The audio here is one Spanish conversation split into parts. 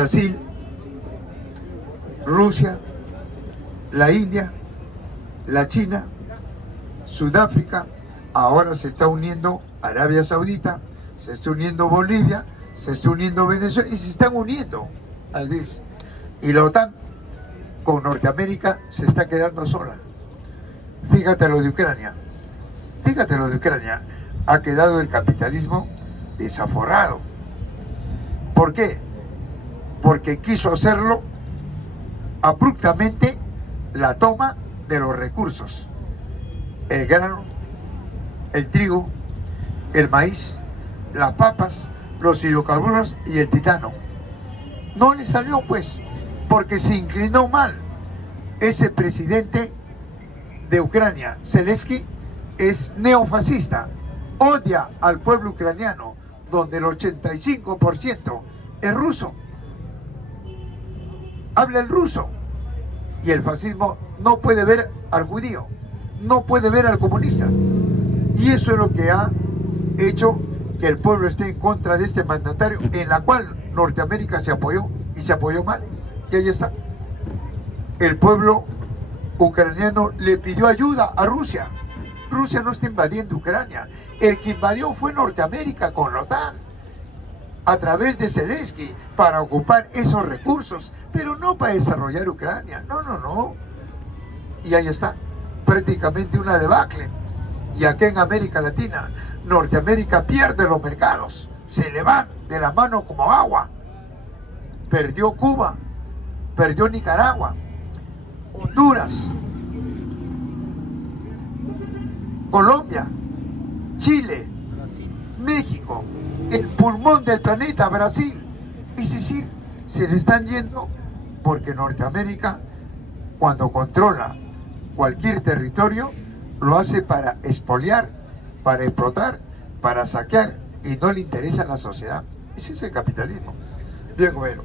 Brasil, Rusia, la India, la China, Sudáfrica, ahora se está uniendo Arabia Saudita, se está uniendo Bolivia, se está uniendo Venezuela y se están uniendo al BRICS. Y la OTAN con Norteamérica se está quedando sola. Fíjate lo de Ucrania, ha quedado el capitalismo desaforado. ¿Por qué? Porque quiso hacerlo abruptamente la toma de los recursos, el grano, el trigo, el maíz, las papas, los hidrocarburos y el titano. No le salió pues, porque se inclinó mal. Ese presidente de Ucrania, Zelensky, es neofascista, odia al pueblo ucraniano, donde el 85% es ruso, habla el ruso, y el fascismo no puede ver al judío, no puede ver al comunista, y eso es lo que ha hecho que el pueblo esté en contra de este mandatario, en la cual Norteamérica se apoyó, y se apoyó mal, y ahí está. El pueblo ucraniano le pidió ayuda a Rusia. Rusia no está invadiendo Ucrania, el que invadió fue Norteamérica con la OTAN, a través de Zelensky, para ocupar esos recursos, pero no para desarrollar Ucrania, no. Y ahí está, prácticamente una debacle. Y aquí en América Latina, Norteamérica pierde los mercados, se le van de la mano como agua. Perdió Cuba, perdió Nicaragua, Honduras, Colombia, Chile, Brasil, México, el pulmón del planeta, Brasil. Y sí, se le están yendo porque Norteamérica, cuando controla cualquier territorio, lo hace para expoliar, para explotar, para saquear, y no le interesa a la sociedad. Ese es el capitalismo. Bien, bueno.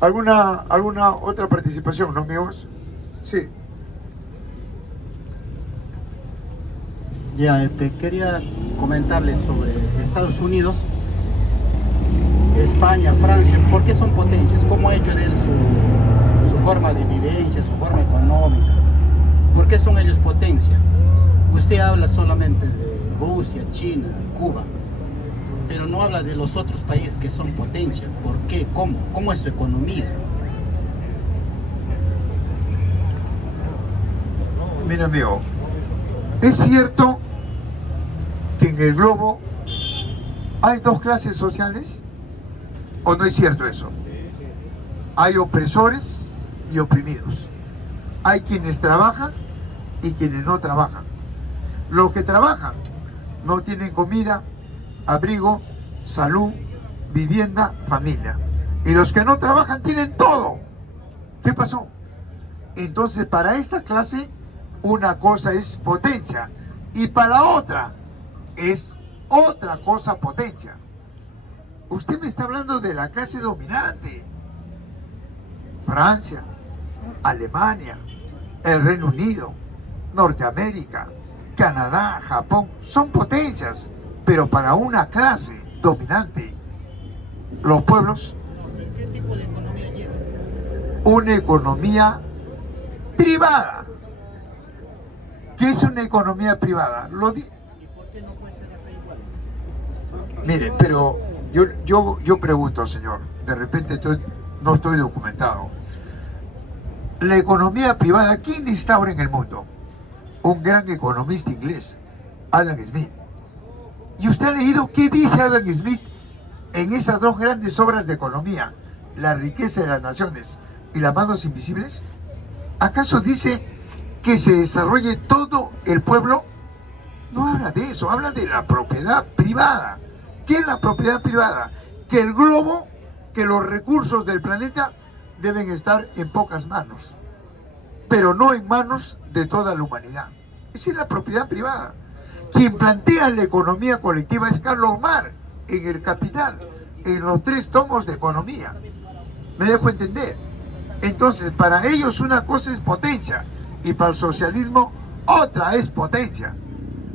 ¿Alguna otra participación, no, amigos? Sí. ya quería comentarles sobre Estados Unidos, España, Francia, ¿por qué son potencias? ¿Cómo ha hecho de él su forma de vivencia, su forma económica? ¿Por qué son ellos potencia? Usted habla solamente de Rusia, China, Cuba, pero no habla de los otros países que son potencia. ¿Por qué? ¿Cómo es su economía? Mira, amigo, es cierto que en el globo hay dos clases sociales, ¿o no es cierto eso? Hay opresores y oprimidos. Hay quienes trabajan y quienes no trabajan. Los que trabajan no tienen comida, abrigo, salud, vivienda, familia. Y los que no trabajan tienen todo. ¿Qué pasó? Entonces, para esta clase, una cosa es potencia y para otra es otra cosa potencia. Usted me está hablando de la clase dominante. Francia, Alemania, el Reino Unido, Norteamérica, Canadá, Japón, son potencias, pero para una clase dominante. Los pueblos, ¿Qué tipo de economía lleva? una economía privada. ¿Qué es una economía privada? ¿Y por qué no puede ser acá igual? Mire, pero yo pregunto, señor, de repente no estoy documentado. La economía privada, ¿quién está ahora en el mundo? Un gran economista inglés, Adam Smith. ¿Y usted ha leído qué dice Adam Smith en esas dos grandes obras de economía, La riqueza de las naciones y Las manos invisibles? ¿Acaso dice que se desarrolle todo el pueblo? No habla de eso, habla de la propiedad privada. ¿Qué es la propiedad privada? Que el globo, que los recursos del planeta deben estar en pocas manos, pero no en manos de toda la humanidad. Esa es la propiedad privada. Quien plantea la economía colectiva es Carlos Marx en El Capital, en los 3 tomos de economía. ¿Me dejo entender? Entonces, para ellos una cosa es potencia y para el socialismo otra es potencia.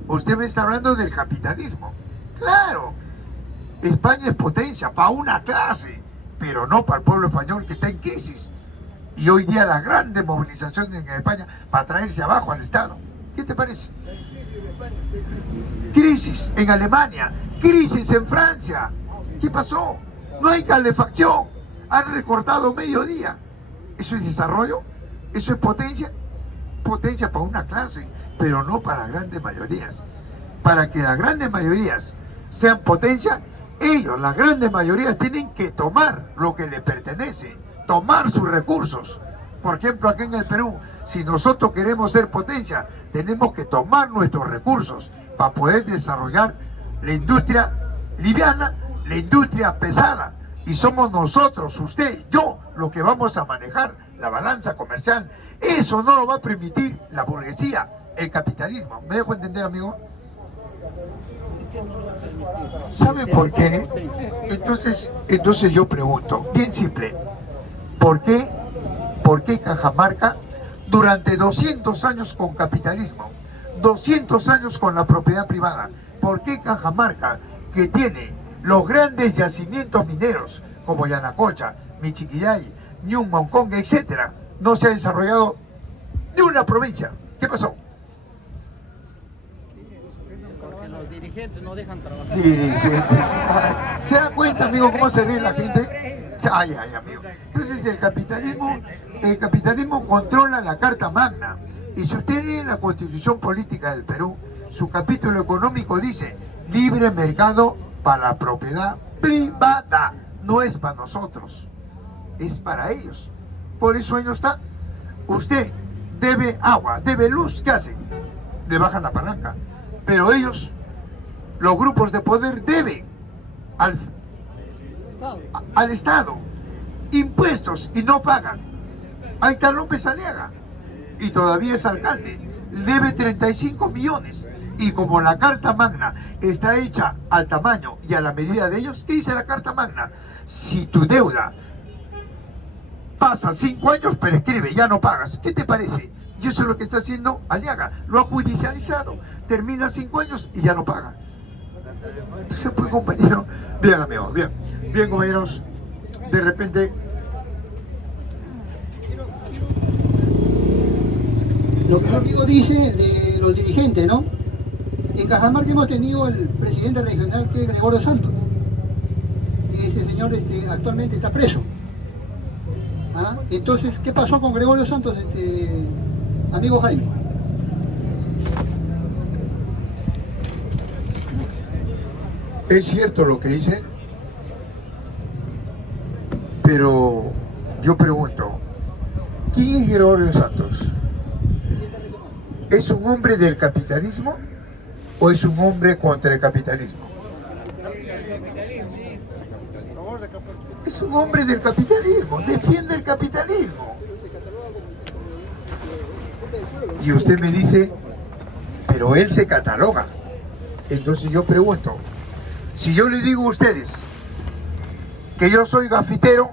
Usted me está hablando del capitalismo. Claro, España es potencia para una clase, pero no para el pueblo español que está en crisis. Y hoy día las grandes movilizaciones en España para traerse abajo al Estado. ¿Qué te parece? Crisis en Alemania, crisis en Francia. ¿Qué pasó? No hay calefacción. Han recortado mediodía. ¿Eso es desarrollo? ¿Eso es potencia? Potencia para una clase, pero no para las grandes mayorías. Para que las grandes mayorías sean potencia, ellos, las grandes mayorías, tienen que tomar lo que les pertenece, tomar sus recursos. Por ejemplo, aquí en el Perú, si nosotros queremos ser potencia, tenemos que tomar nuestros recursos para poder desarrollar la industria liviana, la industria pesada. Y somos nosotros, usted, yo, los que vamos a manejar la balanza comercial. Eso no lo va a permitir la burguesía, el capitalismo. ¿Me dejo entender, amigo? ¿Sabe por qué? Entonces yo pregunto, bien simple, ¿por qué Cajamarca durante 200 años con capitalismo, 200 años con la propiedad privada, por qué Cajamarca, que tiene los grandes yacimientos mineros como Yanacocha, Michiquillay, Ñuble, Monconga, etcétera, no se ha desarrollado ni una provincia? ¿Qué pasó? Porque los dirigentes no dejan trabajar. Dirigentes. ¿Se da cuenta, amigo, cómo se ríe la gente? Ay, amigo. Entonces el capitalismo controla la Carta Magna. Y si usted lee la Constitución Política del Perú, su capítulo económico dice: libre mercado para la propiedad privada. No es para nosotros, es para ellos. Por eso ahí no está. Usted debe agua, debe luz, ¿qué hacen? Le bajan la palanca. Pero ellos, los grupos de poder, deben al Estado impuestos y no pagan. Ahí está López Aliaga y todavía es alcalde, debe 35 millones. Y como la Carta Magna está hecha al tamaño y a la medida de ellos, ¿qué dice la Carta Magna? Si tu deuda pasa 5 años, prescribe, ya no pagas. ¿Qué te parece? Y eso es lo que está haciendo Aliaga. Lo ha judicializado. Termina 5 años y ya no paga. Entonces, pues, compañero, bien, amigos, bien, compañeros, de repente... Lo que su amigo dice de los dirigentes, ¿no? En Cajamarca hemos tenido el presidente regional, que es Gregorio Santos. Ese señor actualmente está preso. ¿Ah? Entonces, ¿qué pasó con Gregorio Santos, amigo Jaime? Es cierto lo que dicen, pero yo pregunto, ¿quién es Gregorio Santos? ¿Es un hombre del capitalismo o es un hombre contra el capitalismo? Es un hombre del capitalismo, defiende el capitalismo. Y usted me dice, pero él se cataloga. Entonces yo pregunto, si yo le digo a ustedes que yo soy gafitero,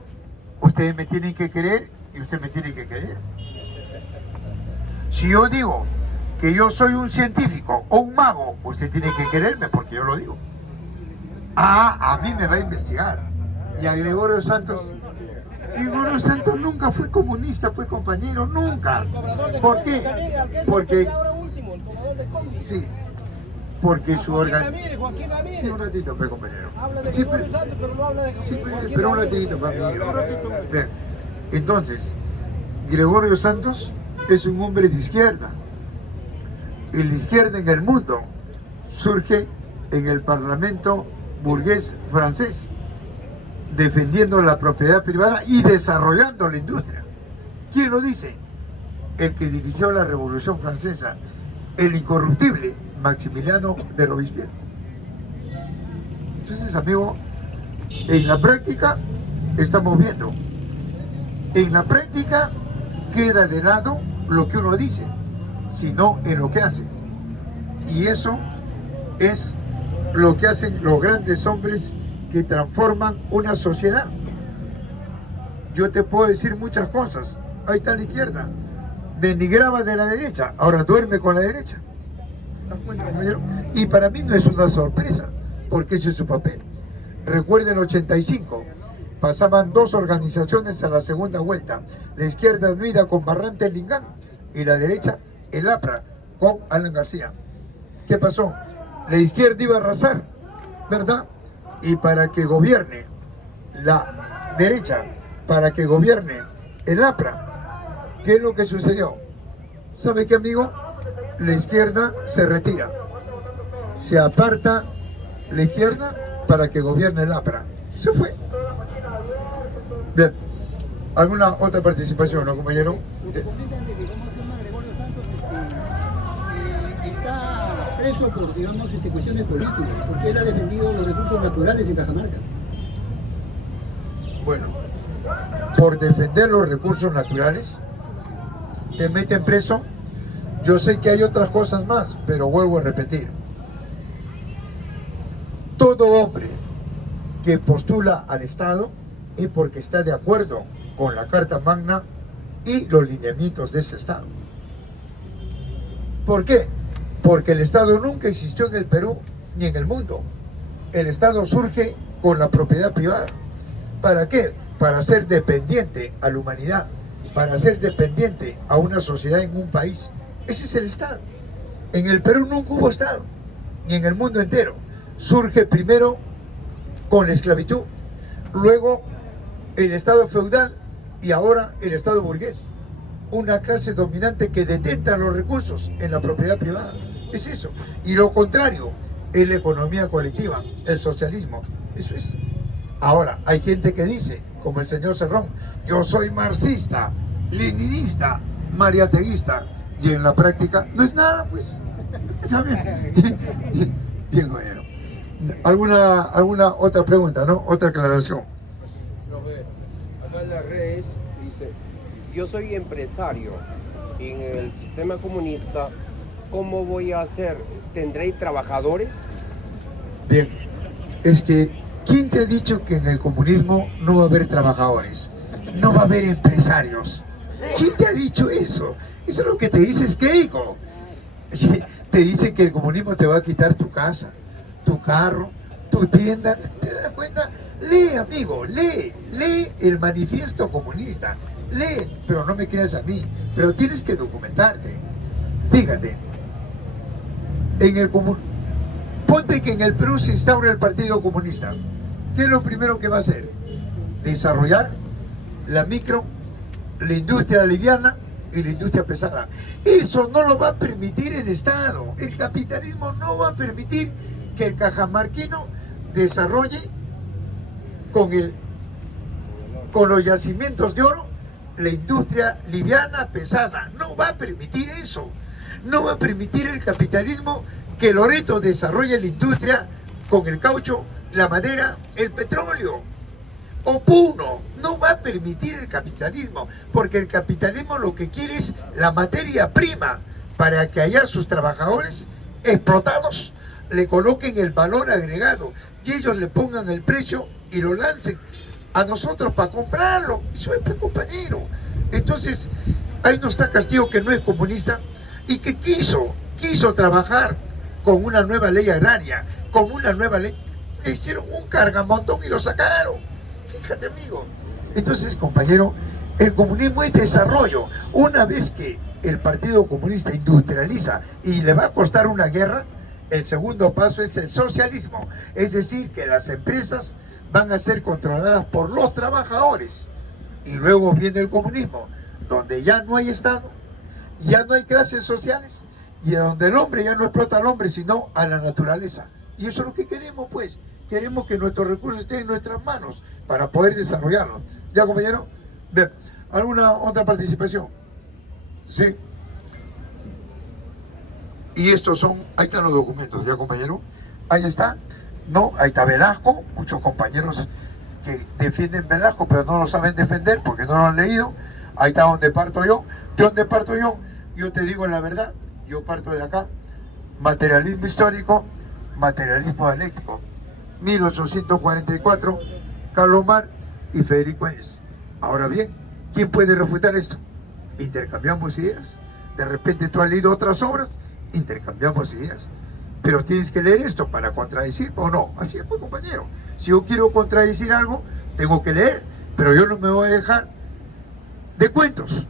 ustedes me tienen que creer y usted me tiene que creer. Si yo digo que yo soy un científico o un mago, usted tiene que creerme porque yo lo digo. A mí me va a investigar. Y a Gregorio Santos nunca fue comunista, pues, compañero, nunca. ¿Por qué? Porque... Sí. Porque su organización... Sí, un ratito, pues, compañero. Habla de Gregorio Santos, pero no habla de... Sí, pero un ratito, papi. Bien. Entonces, Gregorio Santos es un hombre de izquierda. Y la izquierda en el mundo surge en el Parlamento burgués francés, defendiendo la propiedad privada y desarrollando la industria. ¿Quién lo dice? El que dirigió la Revolución Francesa, el incorruptible Maximiliano de Robespierre. Entonces, amigo, en la práctica estamos viendo, en la práctica queda de lado lo que uno dice, sino en lo que hace. Y eso es lo que hacen los grandes hombres que transforman una sociedad. Yo te puedo decir muchas cosas. Ahí está la izquierda, denigraba de la derecha, ahora duerme con la derecha. Y para mí no es una sorpresa, porque ese es su papel. Recuerden el 85, pasaban dos organizaciones a la segunda vuelta, la izquierda unida con Barrantes Lingán y la derecha el APRA con Alan García. ¿Qué pasó? La izquierda iba a arrasar, ¿verdad? Y para que gobierne la derecha, para que gobierne el APRA, ¿qué es lo que sucedió? ¿Sabe qué, amigo? La izquierda se retira, se aparta la izquierda para que gobierne el APRA. Se fue. Bien, ¿alguna otra participación, no, compañero? Usted comenta de que cómo se llama Gregorio Santos está preso por, digamos, cuestiones políticas, porque él ha defendido los recursos naturales en Cajamarca. Bueno, por defender los recursos naturales, te meten preso. Yo sé que hay otras cosas más, pero vuelvo a repetir. Todo hombre que postula al Estado es porque está de acuerdo con la Carta Magna y los lineamientos de ese Estado. ¿Por qué? Porque el Estado nunca existió en el Perú ni en el mundo. El Estado surge con la propiedad privada. ¿Para qué? Para ser dependiente a la humanidad, para ser dependiente a una sociedad en un país. Ese es el Estado. En el Perú nunca hubo Estado, ni en el mundo entero. Surge primero con la esclavitud, luego el Estado feudal y ahora el Estado burgués. Una clase dominante que detenta los recursos en la propiedad privada. Es eso. Y lo contrario es la economía colectiva, el socialismo. Eso es. Ahora, hay gente que dice, como el señor Cerrón, yo soy marxista, leninista, mariateguista, y en la práctica no es nada, pues. Está bien. Bien, compañero. ¿Alguna otra pregunta, no? Otra aclaración. Profe, acá en las redes dice, yo soy empresario en el sistema comunista, ¿cómo voy a hacer? ¿Tendré trabajadores? Bien, es que, ¿quién te ha dicho que en el comunismo no va a haber trabajadores? No va a haber empresarios. ¿Quién te ha dicho eso? Eso es lo que te dice Keiko. Te dice que el comunismo te va a quitar tu casa, tu carro, tu tienda. ¿Te das cuenta? Lee, amigo, lee el manifiesto comunista. Lee, pero no me creas a mí. Pero tienes que documentarte. Fíjate, ponte que en el Perú se instaura el Partido Comunista. ¿Qué es lo primero que va a hacer? Desarrollar la micro, la industria liviana y la industria pesada. Eso no lo va a permitir el Estado. El capitalismo no va a permitir que el cajamarquino desarrolle con los yacimientos de oro la industria liviana pesada. No va a permitir eso. No va a permitir el capitalismo que Loreto desarrolle la industria con el caucho, la madera, el petróleo. O Puno no va a permitir el capitalismo, porque el capitalismo lo que quiere es la materia prima para que allá sus trabajadores explotados le coloquen el valor agregado y ellos le pongan el precio y lo lancen a nosotros para comprarlo. Eso es, pues, compañero. Entonces, ahí no está Castillo, que no es comunista y que quiso trabajar con una nueva ley agraria, con una nueva ley. Hicieron un cargamontón y lo sacaron. Fíjate, amigo. Entonces, compañero, el comunismo es desarrollo. Una vez que el Partido Comunista industrializa y le va a costar una guerra, el segundo paso es el socialismo. Es decir, que las empresas van a ser controladas por los trabajadores. Y luego viene el comunismo, donde ya no hay Estado, ya no hay clases sociales, y donde el hombre ya no explota al hombre, sino a la naturaleza. Y eso es lo que queremos, pues. Queremos que nuestros recursos estén en nuestras manos para poder desarrollarlos. ¿Ya, compañero? Bien. ¿Alguna otra participación? Sí. Y estos son, ahí están los documentos, ¿ya, compañero? Ahí está. No, ahí está Velasco, muchos compañeros que defienden Velasco, pero no lo saben defender porque no lo han leído. Ahí está donde parto yo. ¿De dónde parto yo? Yo te digo la verdad, yo parto de acá. Materialismo histórico, materialismo dialéctico. 1844, Calomar y Federico Enes. Ahora bien, ¿quién puede refutar esto? Intercambiamos ideas. De repente tú has leído otras obras, intercambiamos ideas. Pero tienes que leer esto para contradecir o no. Así es, pues, compañero. Si yo quiero contradecir algo, tengo que leer, pero yo no me voy a dejar de cuentos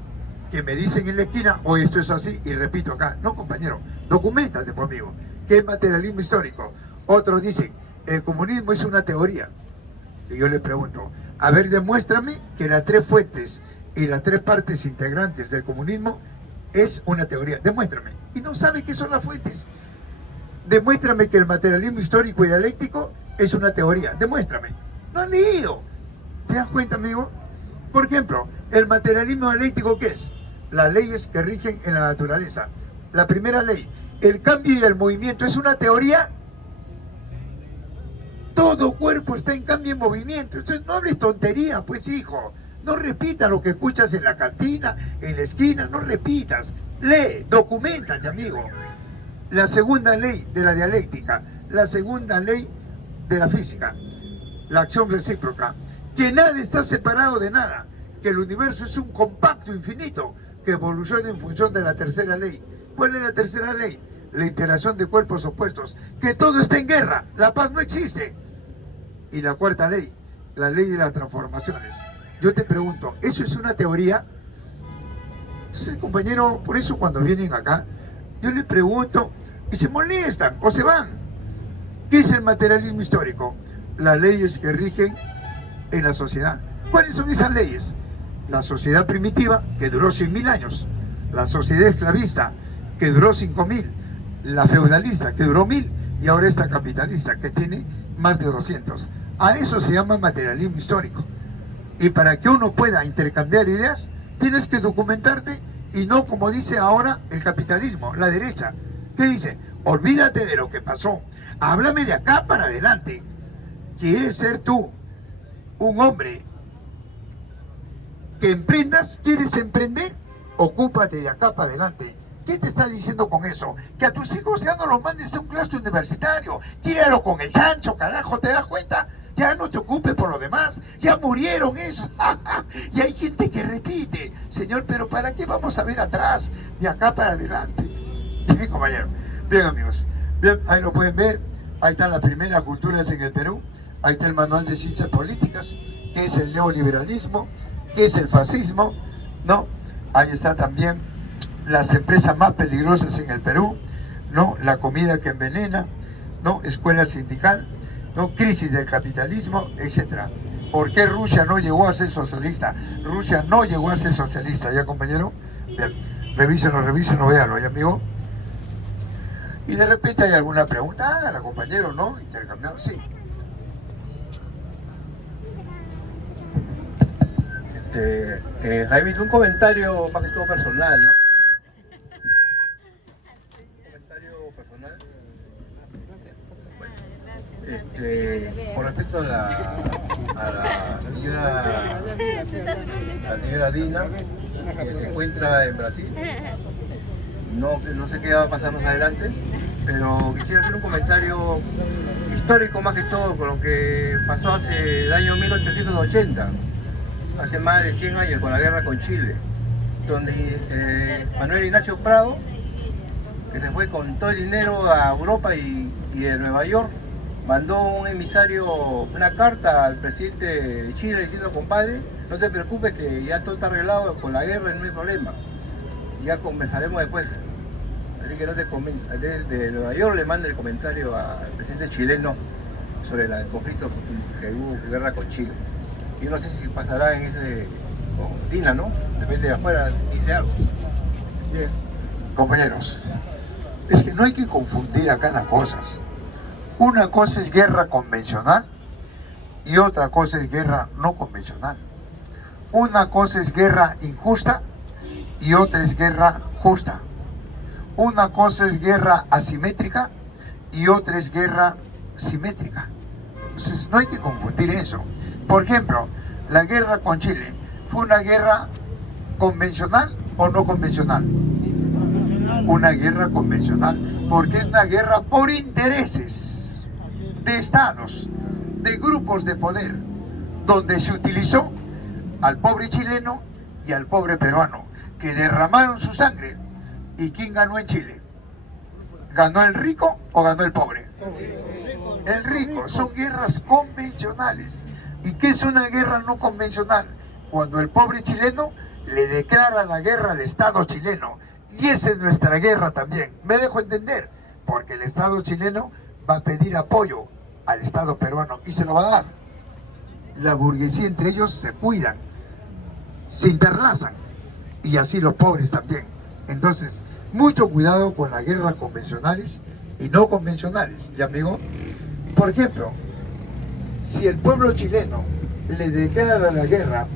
que me dicen en la esquina, hoy esto es así, y repito acá, no compañero, documéntate por amigo, ¿qué es materialismo histórico? Otros dicen, el comunismo es una teoría, y yo le pregunto, a ver, demuéstrame que las 3 fuentes y las 3 partes integrantes del comunismo es una teoría, demuéstrame, y no sabe qué son las fuentes. Demuéstrame que el materialismo histórico y dialéctico es una teoría, demuéstrame, no han leído, ¿te das cuenta, amigo? Por ejemplo, el materialismo dialéctico, ¿qué es? Las leyes que rigen en la naturaleza. La primera ley, el cambio y el movimiento, ¿es una teoría? Todo cuerpo está en cambio y movimiento. Entonces no hables tontería, pues hijo. No repitas lo que escuchas en la cantina, en la esquina, no repitas. Lee, documéntate, amigo. La segunda ley de la dialéctica, la segunda ley de la física, la acción recíproca, que nada está separado de nada, que el universo es un compacto infinito que evoluciona en función de la tercera ley. ¿Cuál es la tercera ley? La interacción de cuerpos opuestos, que todo está en guerra, la paz no existe. Y la cuarta ley, la ley de las transformaciones. Yo te pregunto, ¿eso es una teoría? Entonces, compañero, por eso cuando vienen acá, yo les pregunto y se molestan o se van. ¿Qué es el materialismo histórico? Las leyes que rigen en la sociedad. ¿Cuáles son esas leyes? La sociedad primitiva, que duró 100.000 años, la sociedad esclavista, que duró 5.000, la feudalista, que duró 1.000, y ahora esta capitalista, que tiene más de 200. A eso se llama materialismo histórico. Y para que uno pueda intercambiar ideas, tienes que documentarte, y no como dice ahora el capitalismo, la derecha. ¿Qué dice? Olvídate de lo que pasó, háblame de acá para adelante. ¿Quieres ser tú un hombre que emprendas? ¿Quieres emprender? Ocúpate de acá para adelante. ¿Qué te está diciendo con eso? Que a tus hijos ya no los mandes a un claustro universitario. Tíralo con el chancho, carajo, ¿te das cuenta? Ya no te ocupes por lo demás. Ya murieron esos. Y hay gente que repite. Señor, pero ¿para qué vamos a ver atrás? De acá para adelante. Bien, compañero. Bien, amigos. Bien, ahí lo pueden ver. Ahí están las primeras culturas en el Perú. Ahí está el manual de ciencias políticas, que es el neoliberalismo, que es el fascismo, ¿no? Ahí está también las empresas más peligrosas en el Perú, ¿no? La comida que envenena, ¿no? Escuela sindical, ¿no? Crisis del capitalismo, etc. ¿Por qué Rusia no llegó a ser socialista? Rusia no llegó a ser socialista, ¿ya, compañero? Bien, revísenlo, véanlo, ¿ya, amigo? Y de repente hay alguna pregunta, hágala, compañero, ¿no? Intercambiamos, sí. Jaime, un comentario más que todo personal, ¿no? Un comentario personal. Con respecto a la señora Dina, que se encuentra en Brasil. No sé qué va a pasar más adelante, pero quisiera hacer un comentario histórico más que todo con lo que pasó hace el año 1880. Hace más de 100 años con la guerra con Chile, donde Manuel Ignacio Prado, que se fue con todo el dinero a Europa y a Nueva York, mandó un emisario, una carta al presidente de Chile diciendo: compadre, no te preocupes que ya todo está arreglado con la guerra, no hay problema, ya conversaremos después. Así que no te comenta. Desde Nueva York le manda el comentario al presidente chileno sobre el conflicto que hubo, guerra con Chile. Yo no sé si pasará en ese con Dina, ¿no? Depende de afuera, dice algo. Bien, compañeros, es que no hay que confundir acá las cosas. Una cosa es guerra convencional y otra cosa es guerra no convencional. Una cosa es guerra injusta y otra es guerra justa. Una cosa es guerra asimétrica y otra es guerra simétrica. Entonces no hay que confundir eso. Por ejemplo, la guerra con Chile, ¿fue una guerra convencional o no convencional? Una guerra convencional, porque es una guerra por intereses de estados, de grupos de poder, donde se utilizó al pobre chileno y al pobre peruano, que derramaron su sangre. ¿Y quién ganó en Chile? ¿Ganó el rico o ganó el pobre? El rico. Son guerras convencionales. ¿Y qué es una guerra no convencional? Cuando el pobre chileno le declara la guerra al Estado chileno. Y esa es nuestra guerra también. Me dejo entender, porque el Estado chileno va a pedir apoyo al Estado peruano y se lo va a dar. La burguesía entre ellos se cuidan, se interlazan, y así los pobres también. Entonces, mucho cuidado con las guerras convencionales y no convencionales, ¿ya amigo? Por ejemplo, si el pueblo chileno le declara la guerra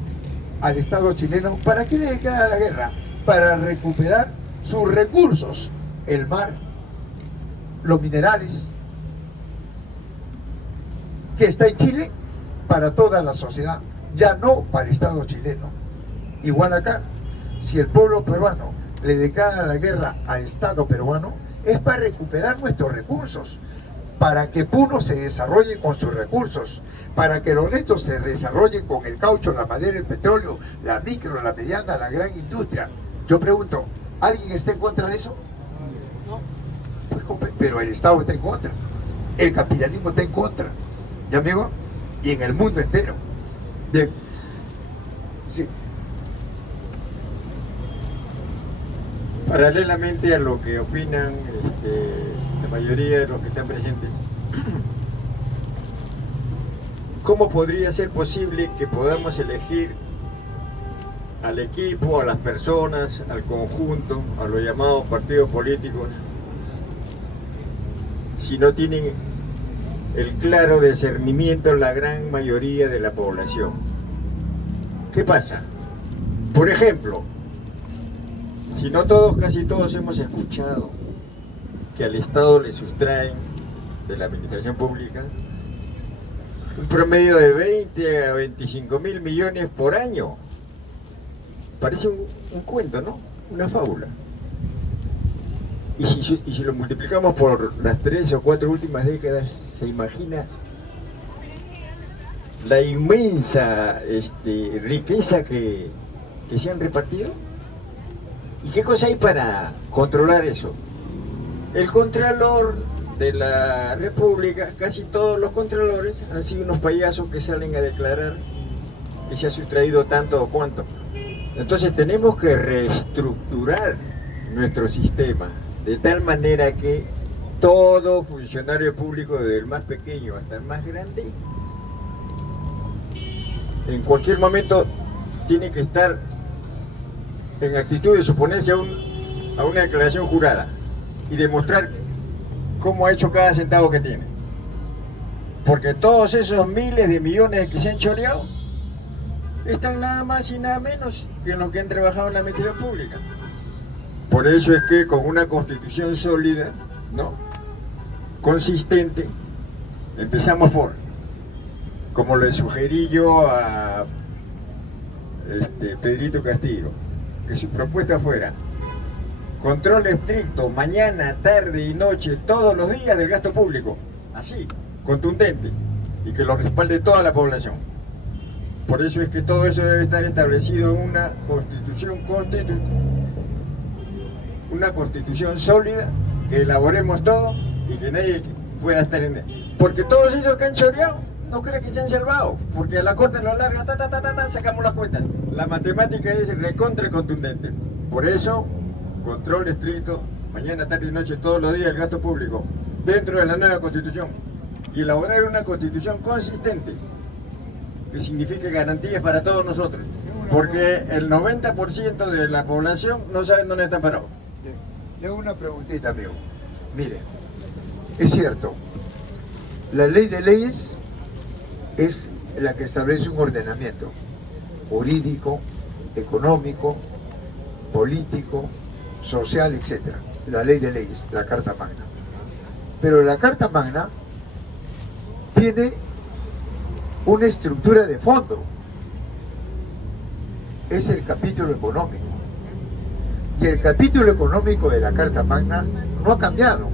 al Estado chileno, ¿para qué le declara la guerra? Para recuperar sus recursos, el mar, los minerales, que está en Chile, para toda la sociedad, ya no para el Estado chileno. Igual acá, si el pueblo peruano le declara la guerra al Estado peruano, es para recuperar nuestros recursos, para que Puno se desarrolle con sus recursos, para que Loreto se desarrolle con el caucho, la madera, el petróleo, la micro, la mediana, la gran industria. Yo pregunto, ¿alguien está en contra de eso? No. Pues, pero el Estado está en contra, el capitalismo está en contra, ¿ya amigo? Y en el mundo entero. Bien. Sí. Paralelamente a lo que opinan la mayoría de los que están presentes, ¿cómo podría ser posible que podamos elegir al equipo, a las personas, al conjunto, a los llamados partidos políticos, si no tienen el claro discernimiento la gran mayoría de la población? ¿Qué pasa? Por ejemplo, si no todos, casi todos hemos escuchado que al Estado le sustraen de la administración pública un promedio de 20 a 25 mil millones por año. Parece un cuento, ¿no? Una fábula. Y si lo multiplicamos por las 3 o 4 últimas décadas, ¿se imagina la inmensa riqueza que se han repartido? ¿Y qué cosa hay para controlar eso? El Contralor de la República, casi todos los contralores han sido unos payasos que salen a declarar que se ha sustraído tanto o cuanto. Entonces tenemos que reestructurar nuestro sistema de tal manera que todo funcionario público, desde el más pequeño hasta el más grande, en cualquier momento tiene que estar en actitud de suponerse a una declaración jurada y demostrar cómo ha hecho cada centavo que tiene. Porque todos esos miles de millones que se han choreado están nada más y nada menos que en lo que han trabajado en la administración pública. Por eso es que con una constitución sólida, ¿no?, consistente, empezamos por, como le sugerí yo a Pedrito Castillo, que su propuesta fuera control estricto, mañana, tarde y noche, todos los días del gasto público, así, contundente, y que lo respalde toda la población. Por eso es que todo eso debe estar establecido en una constitución sólida, que elaboremos todo y que nadie pueda estar en él. Porque todos esos que han choreado, no creen que se han salvado, porque a la corte lo larga, sacamos las cuentas. La matemática es recontra contundente. Por eso, control estricto, mañana, tarde y noche, todos los días el gasto público, dentro de la nueva constitución. Y elaborar una constitución consistente, que signifique garantías para todos nosotros. Porque el 90% de la población no sabe dónde están parados. Le hago una preguntita, amigo. Mire, es cierto, la ley de leyes es la que establece un ordenamiento jurídico, económico, político, social, etc. La ley de leyes, la Carta Magna. Pero la Carta Magna tiene una estructura de fondo. Es el capítulo económico. Y el capítulo económico de la Carta Magna no ha cambiado.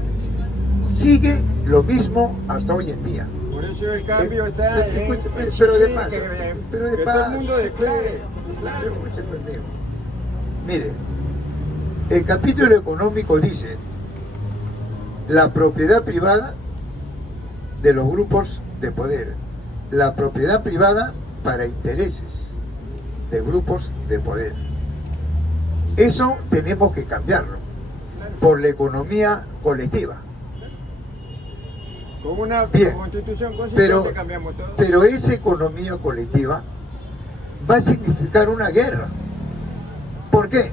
Sigue lo mismo hasta hoy en día. Por eso el cambio está en pero de paso, que todo el mundo declare. Claro, escúcheme. Mire, el capítulo económico dice la propiedad privada de los grupos de poder, la propiedad privada para intereses de grupos de poder. Eso tenemos que cambiarlo por la economía colectiva. Con una Bien, constitución consistente cambiamos todo. pero esa economía colectiva va a significar una guerra. ¿Por qué?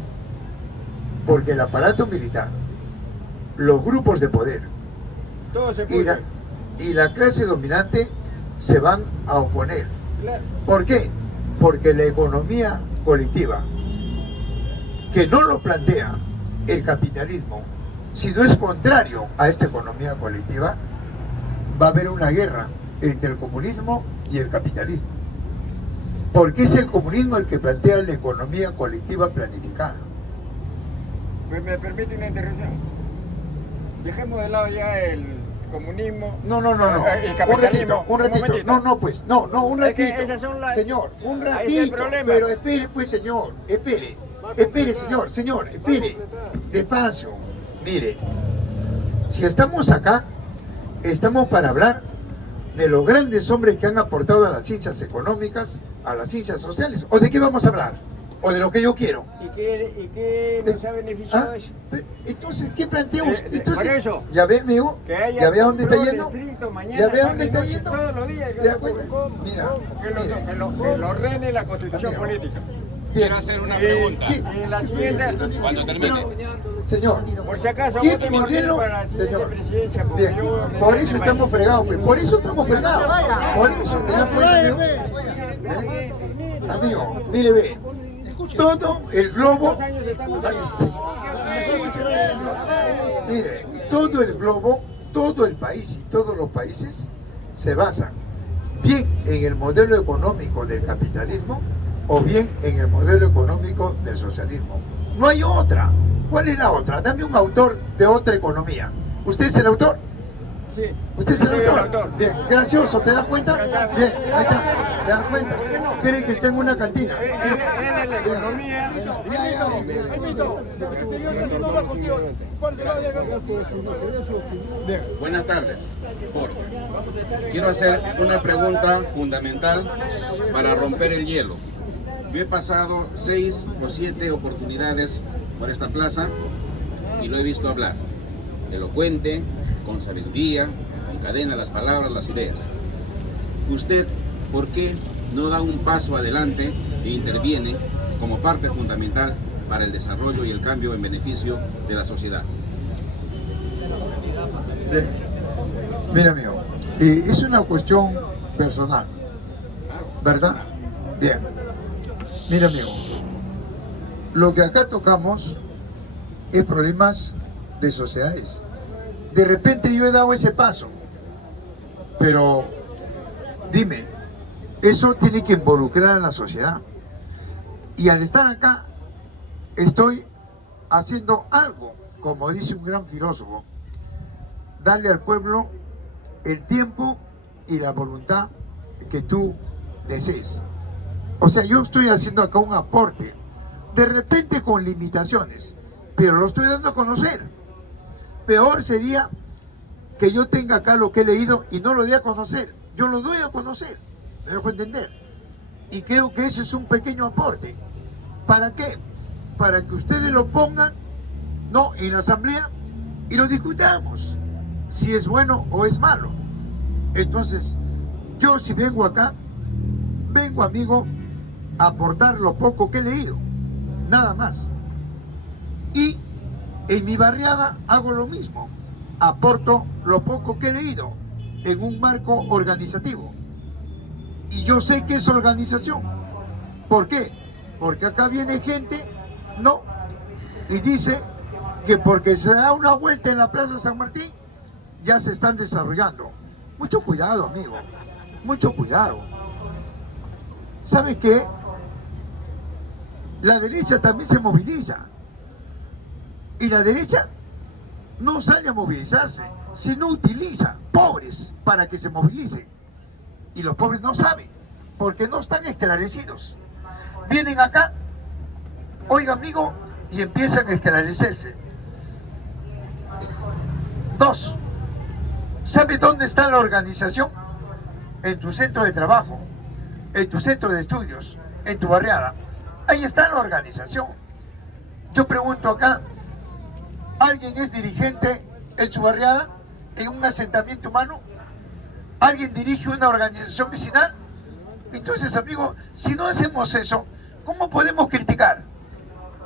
Porque el aparato militar, los grupos de poder Todo se y la clase dominante se van a oponer. ¿Por qué? Porque la economía colectiva, que no lo plantea el capitalismo, sino es contrario a esta economía colectiva, va a haber una guerra entre el comunismo y el capitalismo. Porque es el comunismo el que plantea la economía colectiva planificada. Pues me permite una interrupción. Dejemos de lado ya el comunismo. No. El capitalismo. Un ratito. momentito. Un Es que ratito. esas son las- Señor, un ahí está el ratito. problema. Pero espere, pues, señor. Espere, señor, espere. Despacio. Mire, si estamos acá, estamos para hablar de los grandes hombres que han aportado a las ciencias económicas, a las ciencias sociales. ¿O de qué vamos a hablar? ¿O de lo que yo quiero? ¿Y qué nos ha beneficiado ¿Ah? eso? Entonces, ¿qué planteamos? Entonces, por eso, ¿ya ve, amigo? que haya ¿Ya ve a dónde está control yendo? estricto mañana, ¿Ya ve a tarde dónde y está noche, yendo? todos los días. ¿Te das cuenta? Mira, Que lo ordene la constitución Amigo. política. Quiero hacer una pregunta. En la siguiente, Cuando termine. señor, por si acaso, ¿qué voten por mí modelo? para la siguiente Señor, presidencia. Porque bien, yo ordené por el eso país. estamos fregados, pues. Por eso estamos fregados. Por eso, ¿te das cuenta, amigo? Amigo, mire, ve. Todo el globo, mire, todo el globo, todo el país y todos los países se basan bien en el modelo económico del capitalismo o bien en el modelo económico del socialismo. No hay otra. ¿Cuál es la otra? Dame un autor de otra economía. ¿Usted es el autor? Sí. ¿Usted es el Soy el autor? autor. Bien, gracioso, ¿te das cuenta? Gracias. Bien, ahí está, ¿te das cuenta? ¿Cree que está en una cantina? Él es la economía. Buenas tardes. Quiero hacer una pregunta fundamental para romper el hielo. Yo he pasado 6 o 7 oportunidades por esta plaza y lo he visto hablar. Elocuente, con sabiduría, encadena las palabras, las ideas. ¿Usted por qué no da un paso adelante e interviene como parte fundamental para el desarrollo y el cambio en beneficio de la sociedad? Bien. Mira, amigo, es una cuestión personal, ¿verdad? Bien. Mira, amigo, lo que acá tocamos es problemas de sociedades. De repente yo he dado ese paso, pero dime, eso tiene que involucrar a la sociedad. Y al estar acá, estoy haciendo algo, como dice un gran filósofo, darle al pueblo el tiempo y la voluntad que tú desees. O sea, yo estoy haciendo acá un aporte, de repente con limitaciones, pero lo estoy dando a conocer. Peor sería que yo tenga acá lo que he leído y no lo dé a conocer. Yo lo doy a conocer, me dejo entender. Y creo que ese es un pequeño aporte. ¿Para qué? Para que ustedes lo pongan, no, en la asamblea y lo discutamos, si es bueno o es malo. Entonces, yo si vengo acá, vengo, amigo, a aportar lo poco que he leído, nada más. Y en mi barriada hago lo mismo, aporto lo poco que he leído en un marco organizativo. Y yo sé que es organización. ¿Por qué? Porque acá viene gente, no, y dice que porque se da una vuelta en la Plaza San Martín, ya se están desarrollando. Mucho cuidado, amigo, mucho cuidado. ¿Sabe qué? La derecha también se moviliza. Y la derecha no sale a movilizarse, sino utiliza pobres para que se movilicen. Y los pobres no saben, porque no están esclarecidos. Vienen acá, oiga, amigo, y empiezan a esclarecerse. 2. ¿Sabe dónde está la organización? en tu centro de trabajo, en tu centro de estudios, en tu barriada. Ahí está la organización. Yo pregunto acá, ¿alguien es dirigente en su barriada, en un asentamiento humano? ¿Alguien dirige una organización vecinal? Entonces, amigo, si no hacemos eso, ¿cómo podemos criticar?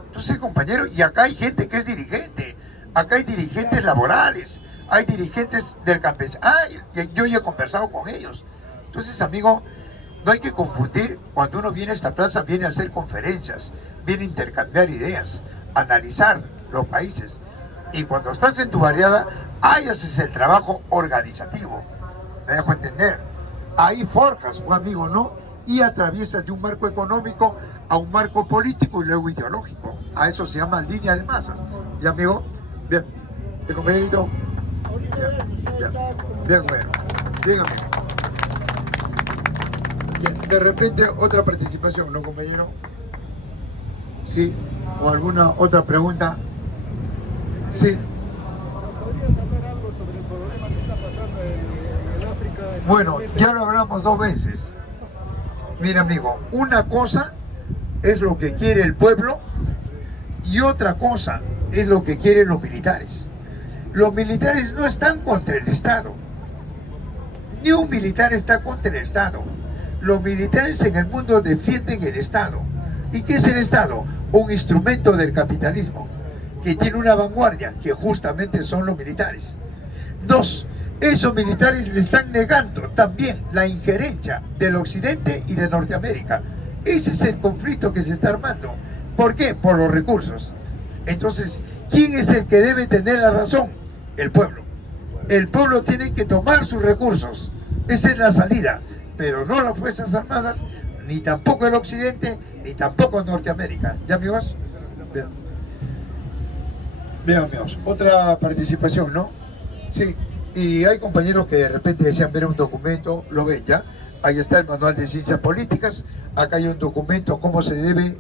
Entonces, compañero, y acá hay gente que es dirigente, acá hay dirigentes laborales, hay dirigentes del campesino, yo ya he conversado con ellos. Entonces, amigo, no hay que confundir. Cuando uno viene a esta plaza, viene a hacer conferencias, viene a intercambiar ideas, analizar los países. Y cuando estás en tu barriada, ahí haces el trabajo organizativo. ¿Me dejo entender? Ahí forjas, un amigo, ¿no? Y atraviesas de un marco económico a un marco político y luego ideológico. A eso se llama línea de masas. ¿Ya, amigo? Bien. ¿El compañerito? Bien, bien, bueno. Dígame. Bien. De repente, otra participación, ¿no, compañero? ¿Sí? ¿O alguna otra pregunta? Sí. ¿Podrías hablar algo sobre el problema que está pasando en África? Bueno, ya lo hablamos 2 veces. Mira, amigo, una cosa es lo que quiere el pueblo y otra cosa es lo que quieren los militares. Los militares no están contra el Estado. Ni un militar está contra el Estado. Los militares en el mundo defienden el Estado. ¿Y qué es el Estado? Un instrumento del capitalismo que tiene una vanguardia, que justamente son los militares. 2. Esos militares le están negando también la injerencia del Occidente y de Norteamérica. Ese es el conflicto que se está armando. ¿Por qué? Por los recursos. Entonces, ¿quién es el que debe tener la razón? El pueblo. El pueblo tiene que tomar sus recursos. Esa es la salida. Pero no las Fuerzas Armadas, ni tampoco el Occidente, ni tampoco Norteamérica. ¿Ya, amigos? Bien. Bien, amigos. Otra participación, ¿no? Sí. Y hay compañeros que de repente desean ver un documento, lo ven ya. Ahí está el manual de ciencias políticas. Acá hay un documento, cómo se debe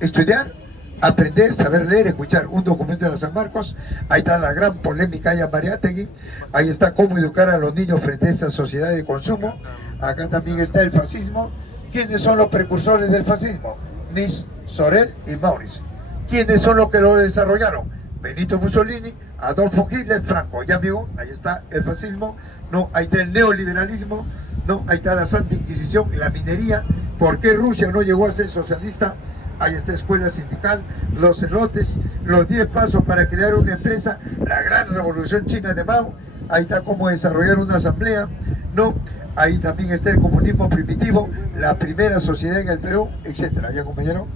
estudiar, aprender, saber leer, escuchar. Un documento de la San Marcos. Ahí está la gran polémica de Mariátegui. Ahí está cómo educar a los niños frente a esta sociedad de consumo. Acá también está el fascismo. ¿Quiénes son los precursores del fascismo? Nis, Sorel y Maurice. ¿Quiénes son los que lo desarrollaron? Benito Mussolini, Adolfo Hitler, Franco. Ya, amigo, ahí está el fascismo. No, ahí está el neoliberalismo. No, ahí está la Santa Inquisición y la minería. ¿Por qué Rusia no llegó a ser socialista? Ahí está escuela sindical, los celotes, los 10 pasos para crear una empresa, la gran revolución china de Mao. Ahí está cómo desarrollar una asamblea. No, ahí también está el comunismo primitivo, la primera sociedad en el Perú, etcétera. ¿Ya, compañero?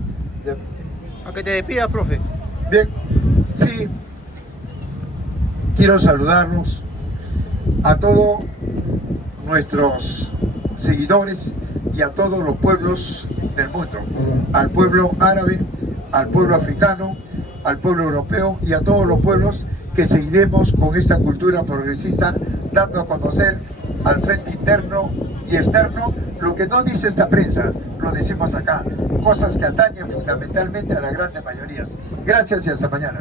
Bien. A que te despidas, profe. Bien, sí. Quiero saludarlos a todos nuestros seguidores y a todos los pueblos del mundo, al pueblo árabe, al pueblo africano, al pueblo europeo y a todos los pueblos que seguiremos con esta cultura progresista, dando a conocer al frente interno y externo lo que no dice esta prensa, lo decimos acá, cosas que atañen fundamentalmente a las grandes mayorías. Gracias y hasta mañana.